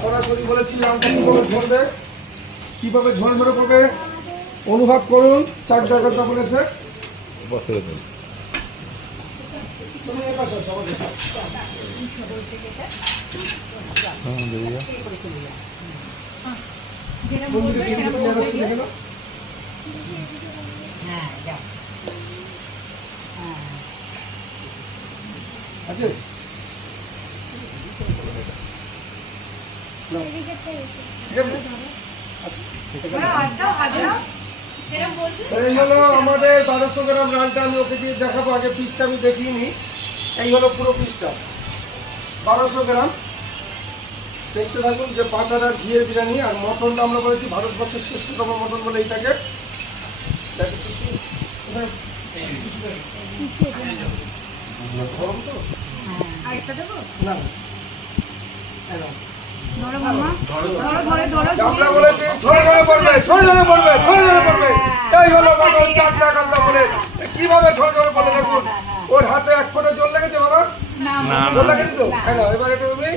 সরাসরি বলেছি আমটা কিভাবে ঝরবে, কিভাবে ঝরঝরে করবে অনুভব করুন। চার জায়গাটা বলেছে আছে এই হলো আমাদের 1200 গ্রাম রানটা। আমি ওকে দিয়ে দেখাবো, আগে পিসটা আমি দেখিনি। এই হলো পুরো পিসটা 1200 গ্রাম। দেখতে থাকুন যে পাটার ঘিয়ের বিরিয়ানি। আর মটনটা আমরা বলেছি ভারতবর্ষের শ্রেষ্ঠতম মটন বলে এইটাকে। আমরা বলেছি ছড়ে ধরে পড়বে, ছড়ে ধরে পড়বে, ছড়ে ধরে পড়বে। এই হলো মটন চারটা কান্না বলে। কিভাবে ছড়ে ধরে পড়ে দেখুন। ওর হাতে এক ফোঁটা জল লেগেছে বাবা? জল লাগেনি তো? হ্যাঁ, এবার এটা তুমি